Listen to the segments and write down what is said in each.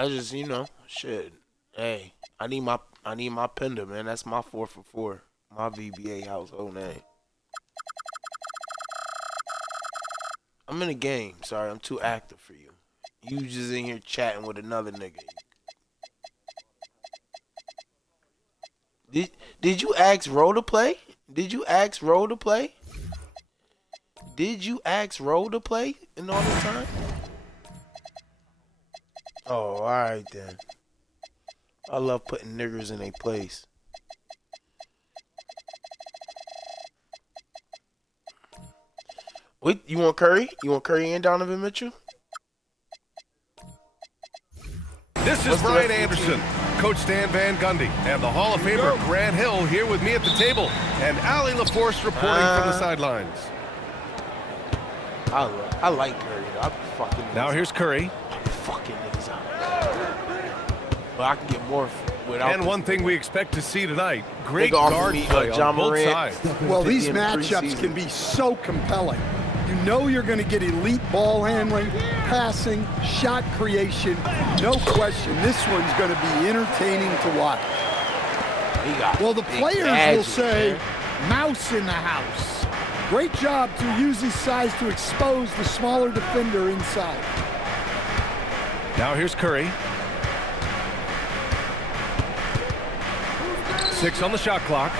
I just, shit. Hey, I need my Pender, man. That's my 4 for 4. My VBA household name. I'm in a game. Sorry, I'm too active for you. You just in here chatting with another nigga. Did you ask Ro to play? Did you ask Ro to play? Did you ask Ro to play in all this time? Oh, alright then. I love putting niggers in their place. Wait, you want Curry? You want Curry and Donovan Mitchell? This is Brian Anderson, Coach Stan Van Gundy, and the Hall of Famer Grant Hill here with me at the table, and Ali LaForce reporting from the sidelines. I like Curry. I'm fucking. Now here's Curry. I'm fucking niggas out. But I can get more without. And one thing we expect to see tonight: great guard play on both sides. Well, these matchups can be so compelling. You know you're going to get elite ball handling, passing, shot creation. No question, this one's going to be entertaining to watch. Well, the players will say, mouse in the house. Great job to use his size to expose the smaller defender inside. Now here's Curry. 6 on the shot clock.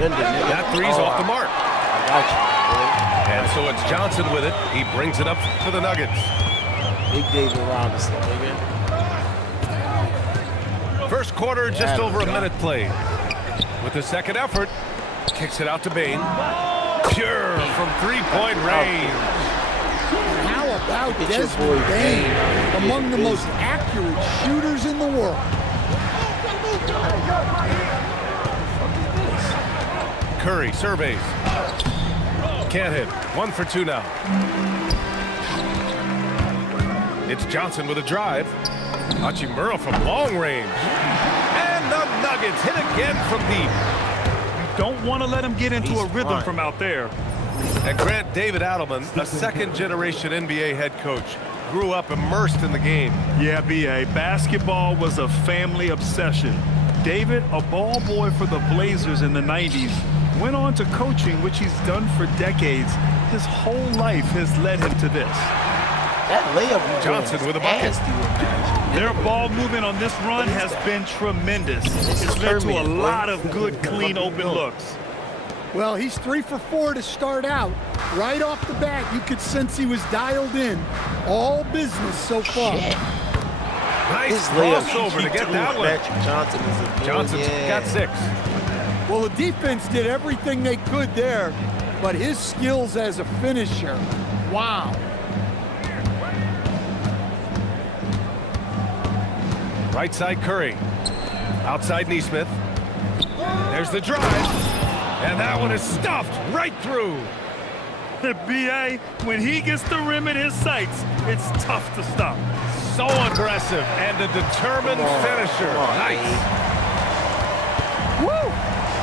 That three's off the mark. I got you. And so it's Johnson with it. He brings it up for the Nuggets. Big David Robinson, nigga. First quarter, just over a minute played. With the second effort, kicks it out to Bane. Pure from three-point range. How about Desmond Bane, among the most accurate shooters in the world? Curry surveys. Can't hit. 1 for 2 now. It's Johnson with a drive. Hachimura from long range. And the Nuggets hit again from deep. Don't want to let him get into a rhythm from out there. And Grant David Adelman, a second-generation NBA head coach, grew up immersed in the game. Yeah, B.A., basketball was a family obsession. David, a ball boy for the Blazers in the 90s, went on to coaching, which he's done for decades. His whole life has led him to this. That layup, Johnson with a bucket. Their ball movement on this run has been tremendous. It's led to a lot of good, clean, open looks. Well, he's 3 for 4 to start out. Right off the bat, you could sense he was dialed in. All business so far. Nice crossover to get that one. Johnson's got 6. Well, the defense did everything they could there, but his skills as a finisher, wow. Right side Curry. Outside Neesmith. There's the drive. And that one is stuffed right through. B.A., when he gets the rim in his sights, it's tough to stop. So aggressive and a determined finisher. Nice. Woo!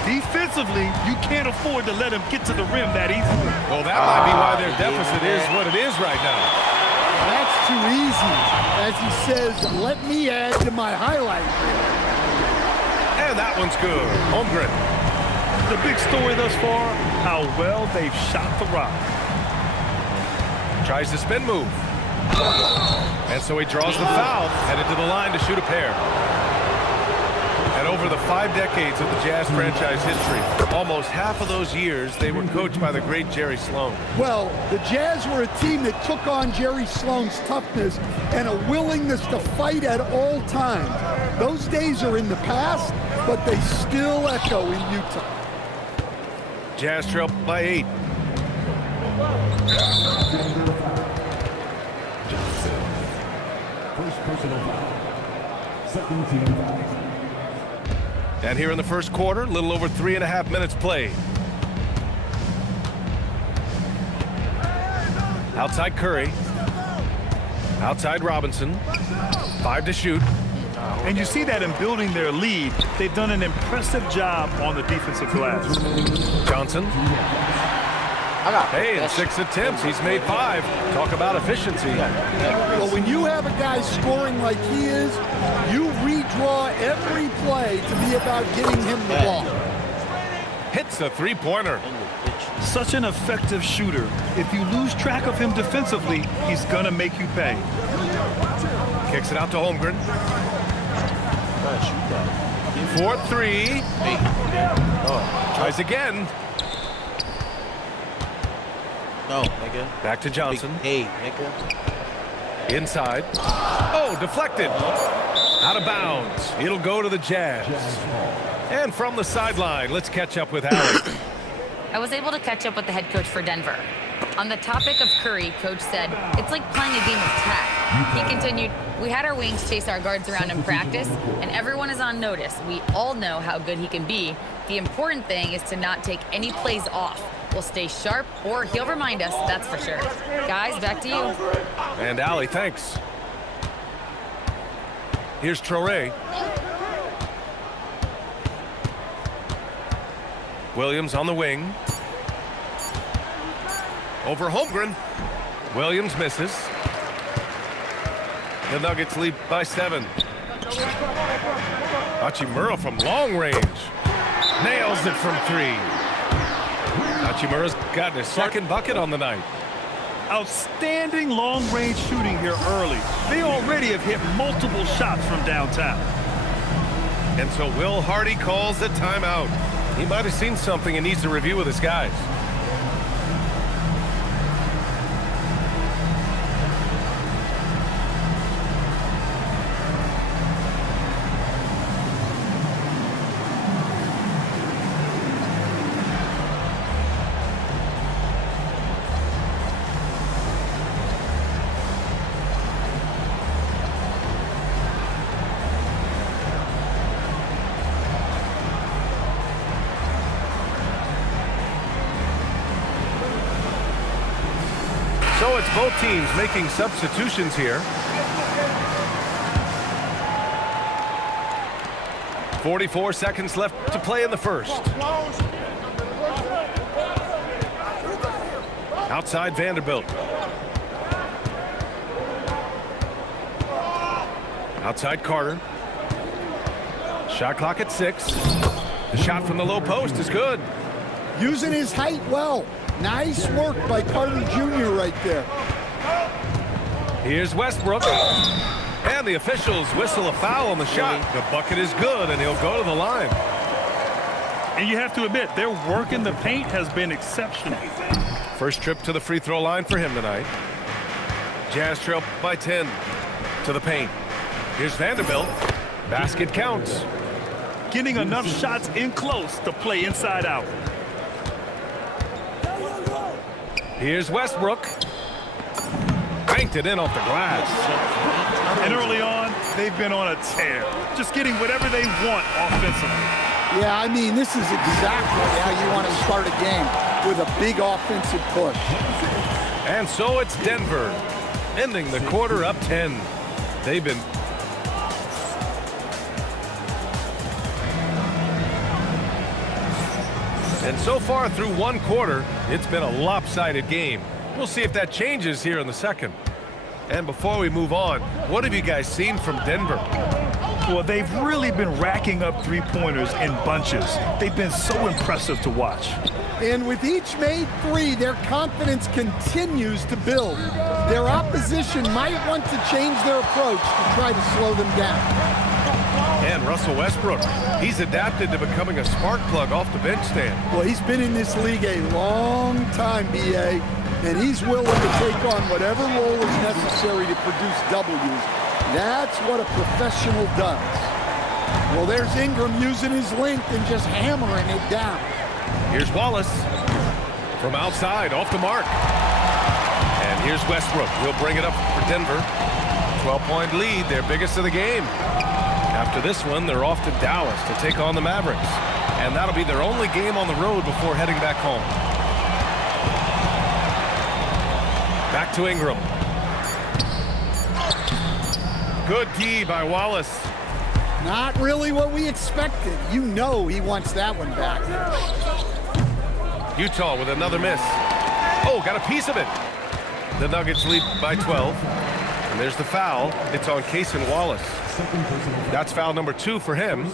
Defensively, you can't afford to let him get to the rim that easily. Well, that might be why their deficit is what it is right now. That's too easy. As he says, let me add to my highlight reel. And that one's good. Holmgren. The big story thus far, how well they've shot the rock. Tries the spin move. And so he draws the foul, headed to the line to shoot a pair. And over the 5 decades of the Jazz franchise history, almost half of those years, they were coached by the great Jerry Sloan. Well, the Jazz were a team that took on Jerry Sloan's toughness and a willingness to fight at all times. Those days are in the past, but they still echo in Utah. Jazz trail by 8. First personal foul. Second team foul. And here in the first quarter, a little over 3.5 minutes played. Outside Curry. Outside Robinson. 5 to shoot. And you see that in building their lead, they've done an impressive job on the defensive glass. Johnson. Hey, in 6 attempts, he's made 5. Talk about efficiency. Well, when you have a guy scoring like he is, you redraw every play to be about getting him the ball. Hits a three-pointer. Such an effective shooter. If you lose track of him defensively, he's going to make you pay. Kicks it out to Holmgren. Shoot that. 4-3. Oh, Tries again. no, nigga. Back to Johnson. Hey, nigga. Inside. Oh, deflected. Out of bounds. It'll go to the Jazz. And from the sideline, let's catch up with Alec. I was able to catch up with the head coach for Denver. On the topic of Curry, coach said, it's like playing a game of tag. He continued, we had our wings chase our guards around in practice, and everyone is on notice. We all know how good he can be. The important thing is to not take any plays off. We'll stay sharp, or he'll remind us, that's for sure. Guys, back to you. And Allie, thanks. Here's Traoré. Williams on the wing. Over Holmgren. Williams misses. The Nuggets lead by 7. Hachimura from long range. Nails it from 3. Hachimura's gotten his second bucket on the night. Outstanding long-range shooting here early. They already have hit multiple shots from downtown. And so Will Hardy calls the timeout. He might have seen something and needs to review with his guys. So it's both teams making substitutions here. 44 seconds left to play in the first. Outside Vanderbilt. Outside Carter. Shot clock at 6. The shot from the low post is good. Using his height well. Nice work by Carter Jr. right there. Here's Westbrook. And the officials whistle a foul on the shot. The bucket is good, and he'll go to the line. And you have to admit, their work in the paint has been exceptional. First trip to the free throw line for him tonight. Jazz trail by 10 to the paint. Here's Vanderbilt. Basket counts. Getting enough shots in close to play inside out. Here's Westbrook. Banked it in off the glass. And early on, they've been on a tear. Just getting whatever they want offensively. Yeah, I mean, this is exactly how you want to start a game, with a big offensive push. And so it's Denver, ending the quarter up 10. They've been... And so far through one quarter, it's been a lopsided game. We'll see if that changes here in the second. And before we move on, what have you guys seen from Denver? Well, they've really been racking up three-pointers in bunches. They've been so impressive to watch. And with each made 3, their confidence continues to build. Their opposition might want to change their approach to try to slow them down. And Russell Westbrook, he's adapted to becoming a spark plug off the bench stand. Well, he's been in this league a long time, B.A., and he's willing to take on whatever role is necessary to produce W's. That's what a professional does. Well, there's Ingram using his length and just hammering it down. Here's Wallace from outside, off the mark. And here's Westbrook. He'll bring it up for Denver. 12-point lead, their biggest of the game. After this one, they're off to Dallas to take on the Mavericks. And that'll be their only game on the road before heading back home. Back to Ingram. Good D by Wallace. Not really what we expected. You know he wants that one back. Utah with another miss. Oh, got a piece of it. The Nuggets lead by 12. And there's the foul. It's on Cason Wallace. That's foul number 2 for him.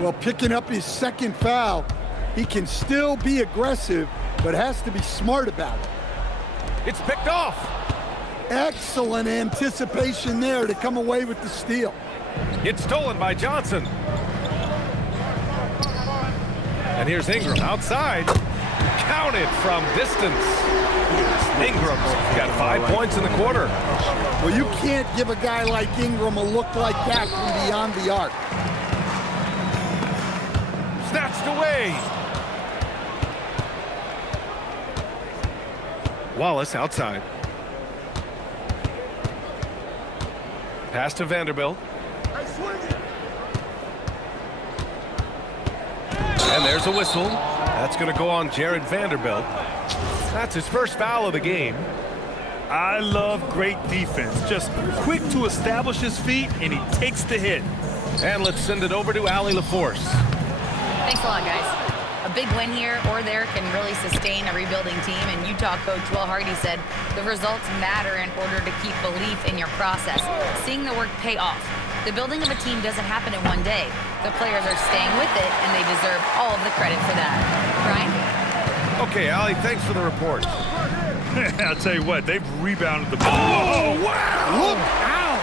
Well, picking up his second foul, he can still be aggressive, but has to be smart about it. It's picked off. Excellent anticipation there to come away with the steal. It's stolen by Johnson. And here's Ingram outside. Counted from distance. Ingram's got 5 points in the quarter. Well, you can't give a guy like Ingram a look like that from beyond the arc. Snatched away. Wallace outside. Pass to Vanderbilt. And there's a whistle. That's going to go on Jared Vanderbilt. That's his first foul of the game. I love great defense. Just quick to establish his feet, and he takes the hit. And let's send it over to Allie LaForce. Thanks a lot, guys. A big win here or there can really sustain a rebuilding team, and Utah coach Will Hardy said the results matter in order to keep belief in your process, seeing the work pay off. The building of a team doesn't happen in one day. The players are staying with it, and they deserve all of the credit for that. Brian? Okay, Allie, thanks for the report. I'll tell you what, they've rebounded the ball. Oh, wow! Look out!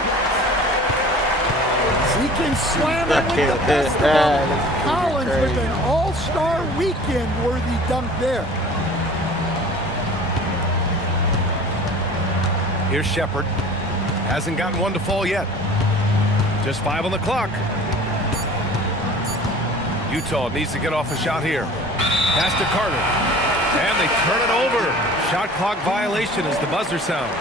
He can slam it with the best of them. Collins with an all-star weekend-worthy dunk there. Here's Shepard. Hasn't gotten one to fall yet. Just 5 on the clock. Utah needs to get off a shot here. Pass to Carter. And they turn it over. Shot clock violation as the buzzer sounds.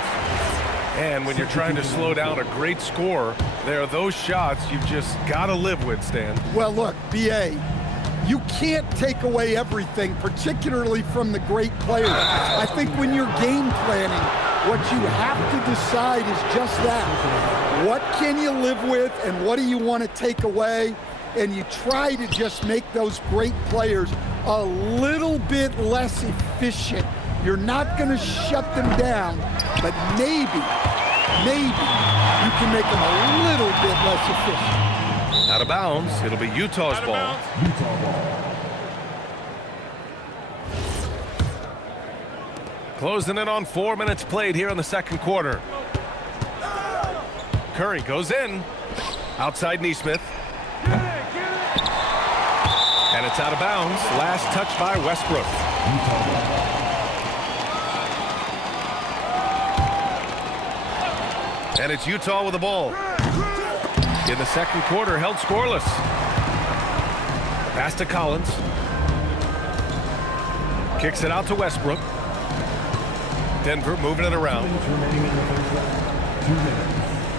And when you're trying to slow down a great score, there are those shots you've just got to live with, Stan. Well, look, B.A., you can't take away everything, particularly from the great players. I think when you're game planning, what you have to decide is just that. What can you live with and what do you want to take away? And you try to just make those great players a little bit less efficient. You're not going to shut them down, but maybe you can make them a little bit less efficient. Out of bounds. It'll be Utah's ball. Closing in on 4 minutes played here in the second quarter. Curry goes in. Outside Neesmith. And it's out of bounds. Last touch by Westbrook. And it's Utah with the ball. In the second quarter, held scoreless. Pass to Collins. Kicks it out to Westbrook. Denver moving it around.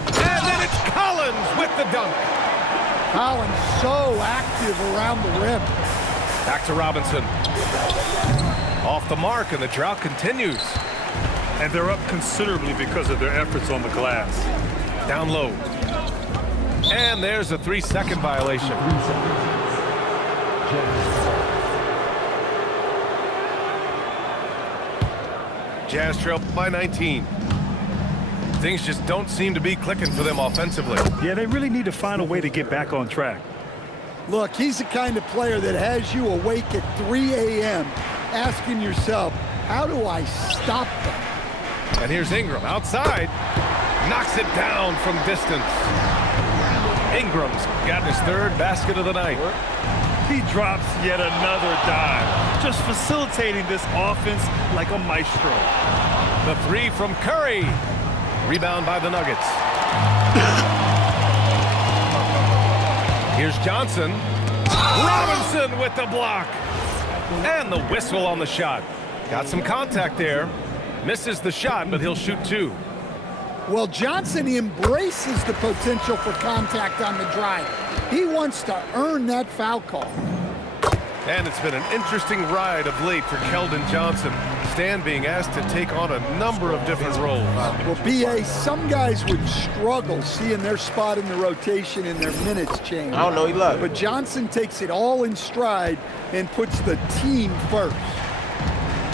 And then it's Collins with the dunk. Collins so active around the rim. Back to Robinson. Off the mark, and the drought continues. And they're up considerably because of their efforts on the glass. Down low. And there's a 3-second violation. Jazz trail by 19. Things just don't seem to be clicking for them offensively. Yeah, they really need to find a way to get back on track. Look, he's the kind of player that has you awake at 3 a.m. asking yourself, how do I stop them? And here's Ingram outside. Knocks it down from distance. Ingram's got his third basket of the night. He drops yet another dime, just facilitating this offense like a maestro. The 3 from Curry. Rebound by the Nuggets. Here's Johnson. Robinson with the block. And the whistle on the shot. Got some contact there. Misses the shot, but he'll shoot 2. Well, Johnson embraces the potential for contact on the drive. He wants to earn that foul call. And it's been an interesting ride of late for Keldon Johnson. Stan being asked to take on a number of different roles. Well, B.A., some guys would struggle seeing their spot in the rotation and their minutes change. I don't know, he loved it. But Johnson takes it all in stride and puts the team first.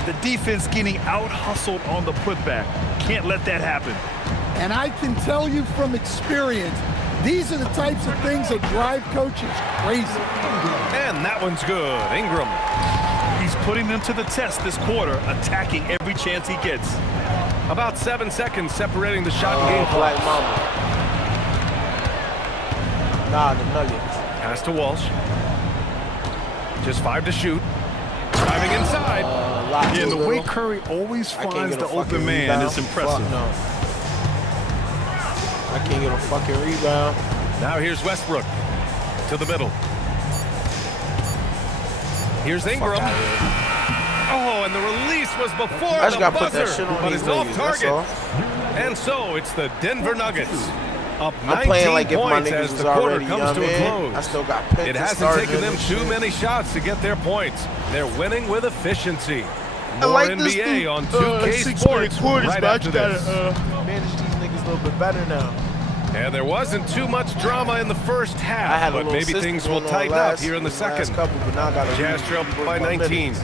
The defense getting out-hustled on the putback. Can't let that happen. And I can tell you from experience, these are the types of things that drive coaches crazy. And that one's good. Ingram. He's putting them to the test this quarter, attacking every chance he gets. About 7 seconds separating the shot and game Black clock. Mama. Nah, the Nuggets. Pass to Walsh. Just 5 to shoot. Driving inside. Yeah, and the way Curry always finds the open man is impressive. Fuck no. I can't get a fucking rebound. Now here's Westbrook to the middle. Here's Ingram. Oh, and the release was before I just the gotta put buzzer, that shit on but these it's off niggas, that's target. all. And so it's the Denver Nuggets up I'm 19 playing like if my points niggas as was the quarter already comes young to a man. close. I still got picked. It hasn't taken them too many shots to get their points. They're winning with efficiency. More like NBA this dude, on 2K Sports right after this. Manage these niggas a little bit better now. And there wasn't too much drama in the first I half, had a but little maybe system things will going on tighten last- up here in the last second. couple, but now I gotta Jazz trail by 19.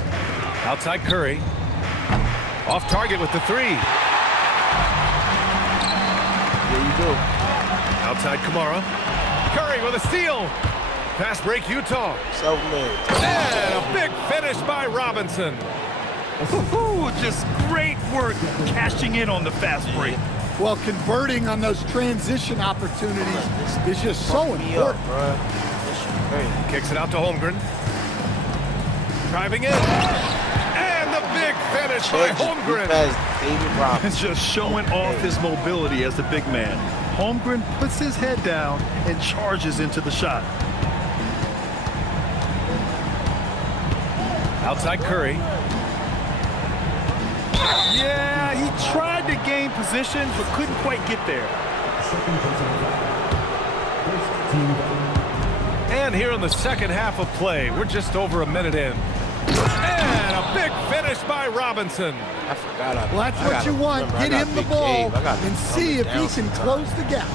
Outside Curry. Off target with the 3. There you go. Outside Kamara. Curry with a steal. Fast break Utah. Self-made. And a big finish by Robinson. Woo-hoo, just great work cashing in on the fast break. Well, converting on those transition opportunities is just so Me up, important. bro. This shit crazy. Kicks it out to Holmgren. Driving in. And the big finish by Holmgren. David Robinson. It's just showing off his mobility as a big man. Holmgren puts his head down and charges into the shot. Outside Curry. Yeah, he tried to gain position, but couldn't quite get there. And here in the second half of play, we're just over a minute in. And a big finish by Robinson. I forgot. Well, that's what you want. Get him the ball and see if he can close the gap.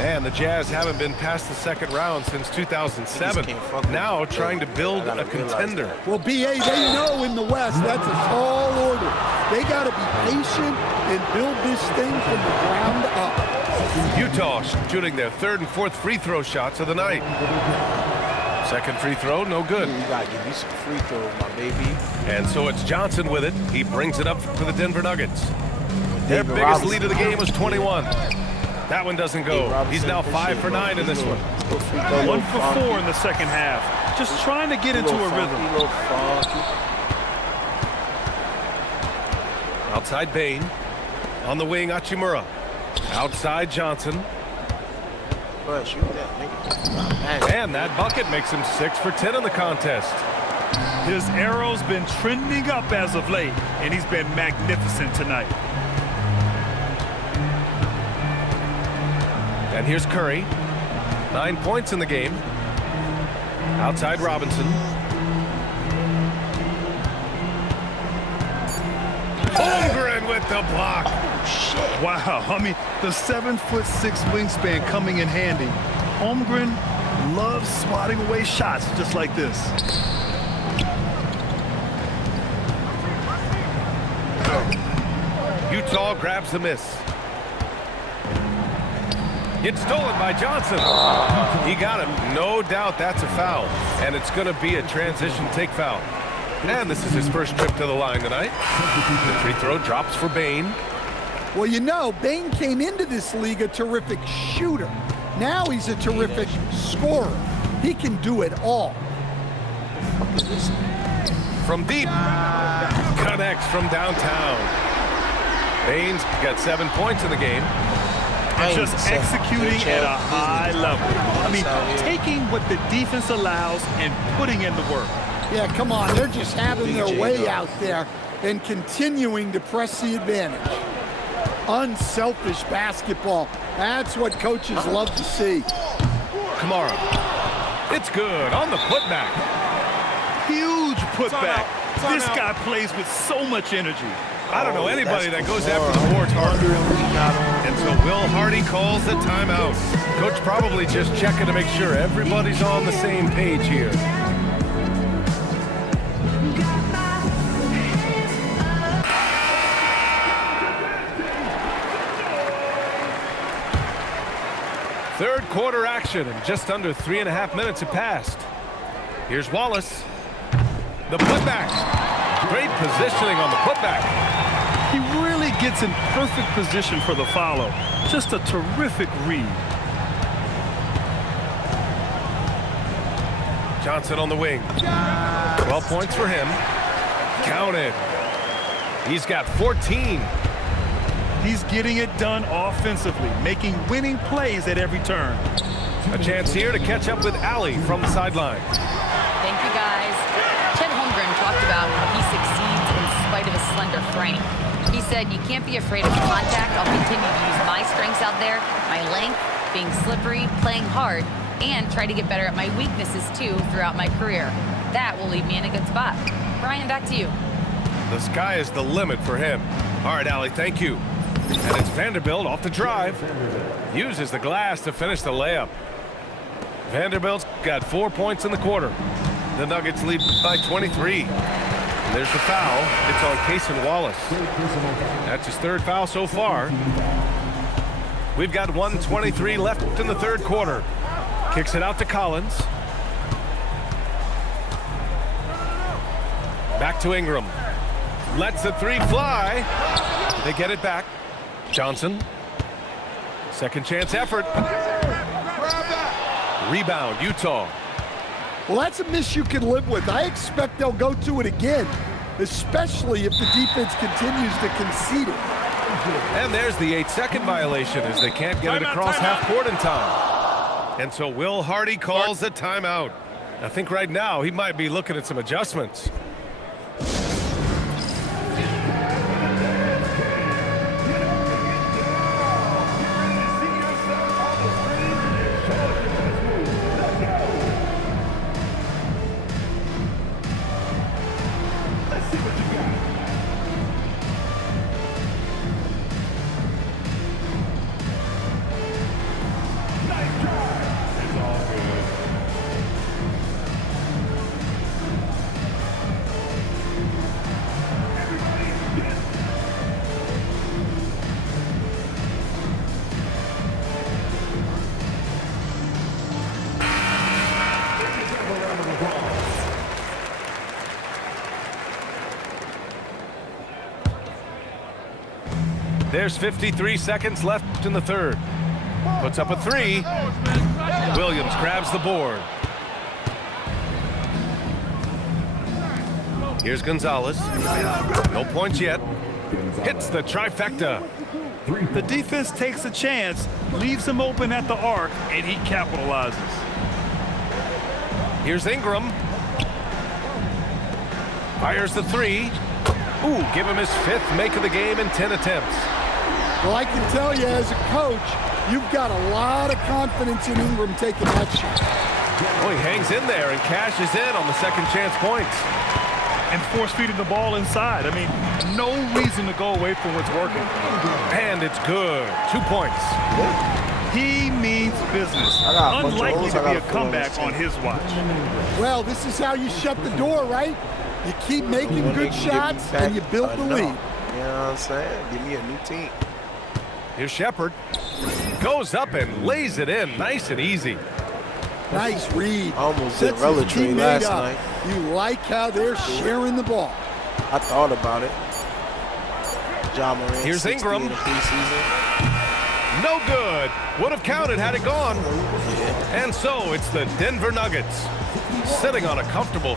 And the Jazz haven't been past the second round since 2007. Now trying to build a contender. Well, BA, they know in the West that's a tall order. They got to be patient and build this thing from the ground up. Utah shooting their third and fourth free throw shots of the night. Second free throw, no good. You gotta give me some free throws, my baby. And so it's Johnson with it. He brings it up for the Denver Nuggets. Their David biggest Robinson. lead of the game was 21. That one doesn't go. He's now 5 for 9 in this one. 1 for 4 in the second half. Just trying to get into a rhythm. Outside Bain. On the wing, Hachimura. Outside Johnson. But shoot that nigga. And that bucket makes him 6 for 10 in the contest. His arrow's been trending up as of late, and he's been magnificent tonight. And here's Curry. 9 points in the game. Outside Robinson. Holmgren with the block. Wow, I mean, the 7'6" wingspan coming in handy. Holmgren loves swatting away shots just like this. Utah grabs the miss. It's stolen by Johnson. He got him. No doubt that's a foul. And it's going to be a transition take foul. And this is his first trip to the line tonight. The free throw drops for Bain. Well, you know, Bain came into this league a terrific shooter. Now he's a terrific scorer. He can do it all. From deep. Connects from downtown. Bain's got 7 points in the game. And just executing at a high level. I mean, taking what the defense allows and putting in the work. Yeah, come on. They're just having their way out there and continuing to press the advantage. Unselfish basketball. That's what coaches love to see. Kamara. It's good on the putback. Huge putback. This guy plays with so much energy. I don't know anybody that goes after the boards harder. And so Will Hardy calls the timeout. Coach probably just checking to make sure everybody's on the same page here. Third quarter action, and just under 3.5 minutes have passed. Here's Wallace. The putback. Great positioning on the putback. He really gets in perfect position for the follow. Just a terrific read. Johnson on the wing. 12 points for him. Counted. He's got 14. He's getting it done offensively, making winning plays at every turn. A chance here to catch up with Allie from the sideline. Thank you, guys. Chet Holmgren talked about how he succeeds in spite of his slender frame. He said, you can't be afraid of contact. I'll continue to use my strengths out there, my length, being slippery, playing hard, and try to get better at my weaknesses, too, throughout my career. That will leave me in a good spot. Brian, back to you. The sky is the limit for him. All right, Allie, thank you. And it's Vanderbilt off the drive. Uses the glass to finish the layup. Vanderbilt's got 4 points in the quarter. The Nuggets lead by 23. And there's the foul. It's on Cason Wallace. That's his third foul so far. We've got 1:23 left in the third quarter. Kicks it out to Collins. Back to Ingram. Lets the three fly. They get it back. Johnson. Second chance effort. Rebound, Utah. Well, that's a miss you can live with. I expect they'll go to it again, especially if the defense continues to concede it. And there's the 8-second violation as they can't get it across half court in time. And so Will Hardy calls the timeout. I think right now he might be looking at some adjustments. There's 53 seconds left in the third. Puts up a three. Williams grabs the board. Here's Gonzalez. No points yet. Hits the trifecta. The defense takes a chance, leaves him open at the arc, and he capitalizes. Here's Ingram. Fires the three. Ooh, give him his 5th make of the game in 10 attempts. Well, I can tell you as a coach, you've got a lot of confidence in Ingram taking that shot. Oh, he hangs in there and cashes in on the second chance points. And force-feeding the ball inside. I mean, no reason to go away from what's working. And it's good. 2 points. He means business. Unlikely to be a comeback on his watch. Well, this is how you shut the door, right? You keep making good shots and you build the lead. You know what I'm saying? Give me a new team. Here's Shepard. Goes up and lays it in nice and easy. Nice read. Almost did Sets his Relatry teammate last up. night. You like how they're sharing the ball. I thought about it. Ja Morant, Here's 60 Ingram. in the preseason. No good. Would have counted had it gone. Yeah. And so it's the Denver Nuggets sitting on a comfortable.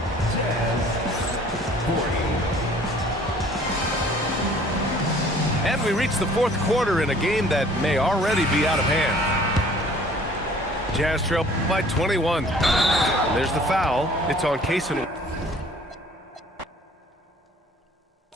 And we reach the fourth quarter in a game that may already be out of hand. Jazz trail by 21. There's the foul. It's on Cason.